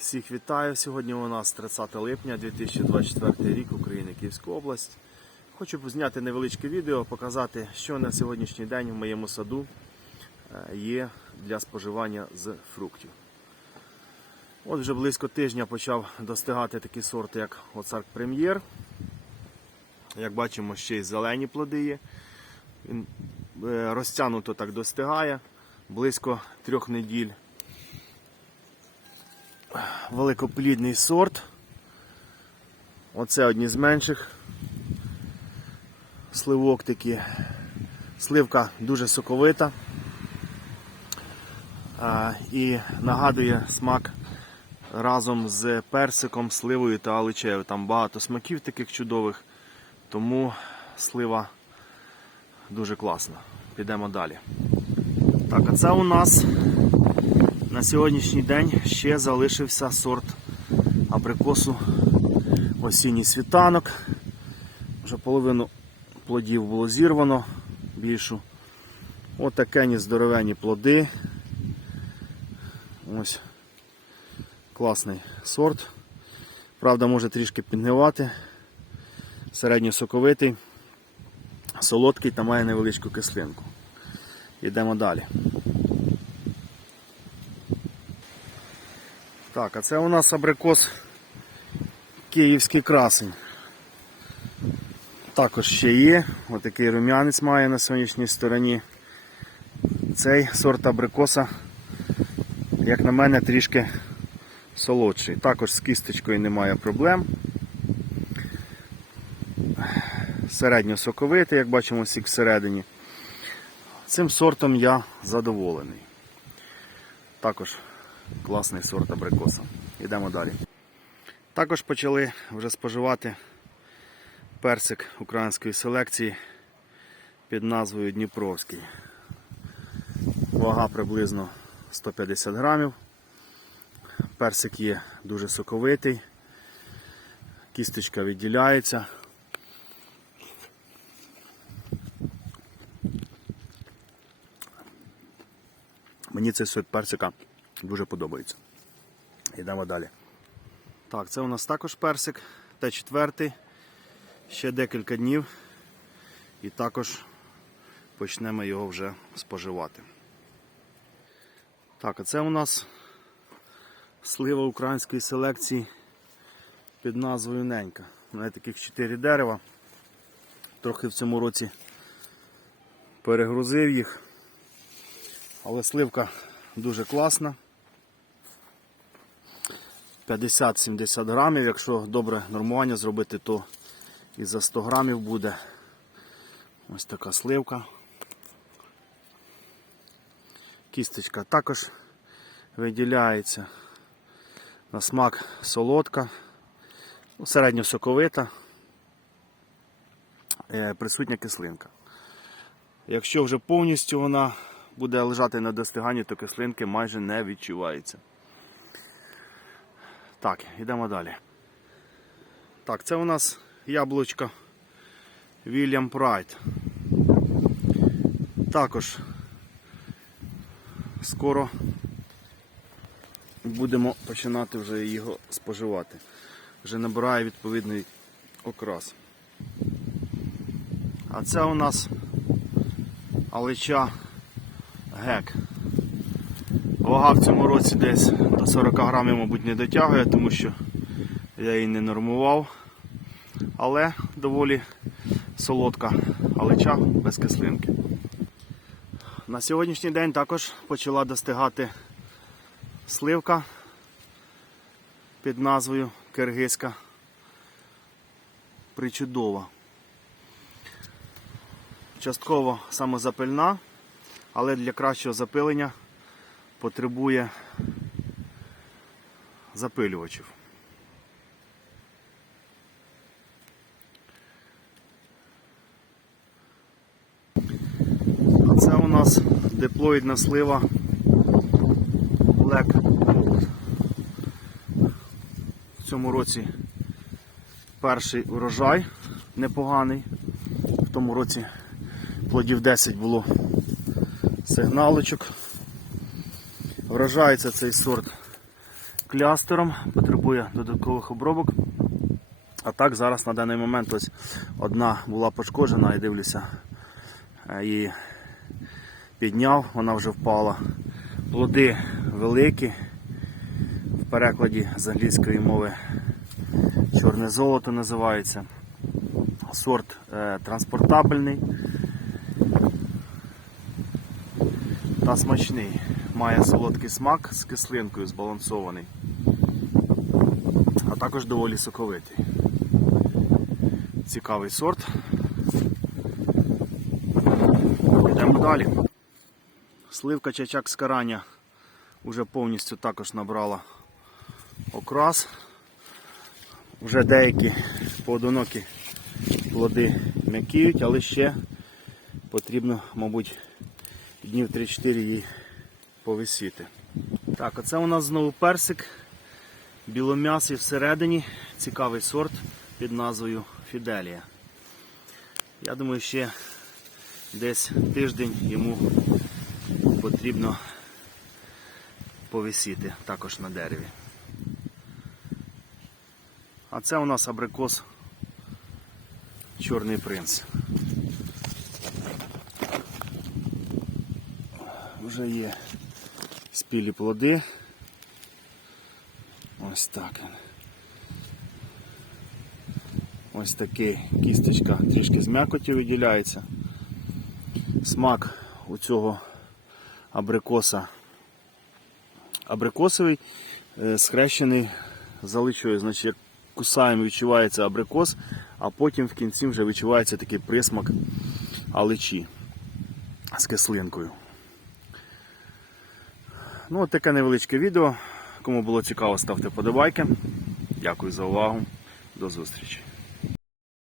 Всіх вітаю. Сьогодні у нас 30 липня 2024 рік, Україна, Київська область. Хочу зняти невеличке відео, показати, що на сьогоднішній день в моєму саду е, є для споживання з фруктів. От вже близько тижня почав достигати такі сорти, як Оцарк Прем'єр. Як бачимо, ще й зелені плоди є. Він е, розтягнуто так достигає близько трьох неділь великоплідний сорт. Оце одні з менших сливок такі. Сливка дуже соковита і нагадує смак разом з персиком, сливою та аличею. Там багато смаків таких чудових, тому слива дуже класна. Підемо далі. Так, а це у нас на сьогоднішній день ще залишився сорт абрикосу осінній світанок. Вже половину плодів було зірвано, більшу. Отакені здоровенні плоди. Ось класний сорт. Правда, може трішки підгнивати. Середньосоковитий, солодкий та має невеличку кислинку. Йдемо далі. Так, а це у нас абрикос київський красень. Також ще є, отакий рум'янець має на сонячній стороні. Цей сорт абрикоса, як на мене, трішки солодший. Також з кісточкою немає проблем. Середньо соковитий, як бачимо, сік всередині. Цим сортом я задоволений. Також класний сорт абрикоса. Йдемо далі. Також почали вже споживати персик української селекції під назвою Дніпровський. Вага приблизно 150 грамів. Персик є дуже соковитий, кісточка відділяється. Мені цей сорт персика дуже подобається. Йдемо далі. Так, це у нас також персик Т4. Ще декілька днів. І також почнемо його вже споживати. Так, а це у нас слива української селекції під назвою Ненька. У мене таких 4 дерева. Трохи в цьому році перегрузив їх. Але сливка дуже класна. 50-70 грамів. Якщо добре нормування зробити, то і за 100 грамів буде ось така сливка. Кісточка також виділяється на смак солодка, ну, середньо соковита, е, присутня кислинка. Якщо вже повністю вона буде лежати на достиганні, то кислинки майже не відчувається. Так, йдемо далі. Так, це у нас яблучко William Прайд. Також скоро будемо починати вже його споживати. Вже набирає відповідний окрас. А це у нас алича гек. Вага в цьому році десь до 40 грамів, мабуть, не дотягує, тому що я її не нормував. Але доволі солодка алича без кислинки. На сьогоднішній день також почала достигати сливка під назвою Киргизька причудова. Частково самозапильна, але для кращого запилення потребує запилювачів. А це у нас диплоїдна слива Black Gold. В цьому році перший урожай непоганий. В тому році плодів 10 було сигналочок. Вражається цей сорт клястером, потребує додаткових обробок. А так зараз на даний момент ось одна була пошкоджена і дивлюся, е, її підняв, вона вже впала. Плоди великі, в перекладі з англійської мови чорне золото називається. Сорт е, транспортабельний та смачний. Має солодкий смак з кислинкою збалансований, а також доволі соковитий. Цікавий сорт. Йдемо далі. Сливка чачак з карання вже повністю також набрала окрас. Вже деякі поодинокі плоди м'якіють, але ще потрібно, мабуть, днів 3-4 її повисіти. Так, оце у нас знову персик. Білом'ясий всередині. Цікавий сорт під назвою Фіделія. Я думаю, ще десь тиждень йому потрібно повисіти також на дереві. А це у нас абрикос Чорний принц. Вже є спілі плоди. Ось так. Ось такий кісточка трішки з м'якоттю виділяється. Смак у цього абрикоса абрикосовий, е, схрещений з аличою. Значить, як кусаємо, відчувається абрикос, а потім в кінці вже відчувається такий присмак аличі з кислинкою. Ну, от таке невеличке відео. Кому було цікаво, ставте подобайки. Дякую за увагу. До зустрічі.